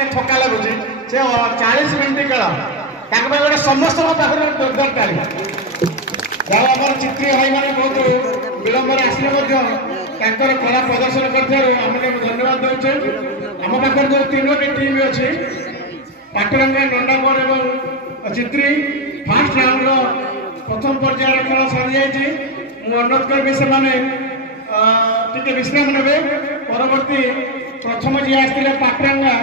ଟିକେ ଥକା ଲାଗୁଛି ସେ 40 ମିନିଟ୍ ଖେଳ ତାଙ୍କ ପାଇଁ ଗୋଟେ ସମସ୍ତଙ୍କ ପାଖରେ ଜୋରଦାର ତାଳି। ଯାହା ଆମର ଚିତ୍ରୀ ଭାଇମାନେ ବହୁତ ବିଳମ୍ବରେ ଆସିଲେ ମଧ୍ୟ ତାଙ୍କର କଳା ପ୍ରଦର୍ଶନ କରିଥିବାରୁ ଆମେ ଧନ୍ୟବାଦ ଦେଉଛେ। ଆମ ପାଖରେ ଯେଉଁ 3ଟି ଟିମ୍ ଅଛି ପାଟରଙ୍ଗା, ନଣ୍ଡାଗଡ଼ ଏବଂ ଚିତ୍ରୀ, ଫାର୍ଷ୍ଟ ରାଉଣ୍ଡର ପ୍ରଥମ ପର୍ଯ୍ୟାୟର ଖେଳ ସରିଯାଇଛି। ମୁଁ ଅନୁରୋଧ କରିବି ସେମାନେ ଟିକେ ବିଶ୍ରାମ ନେବେ। ପରବର୍ତ୍ତୀ ପ୍ରଥମ ଯିଏ ଆସିଥିଲେ ପାଟରଙ୍ଗା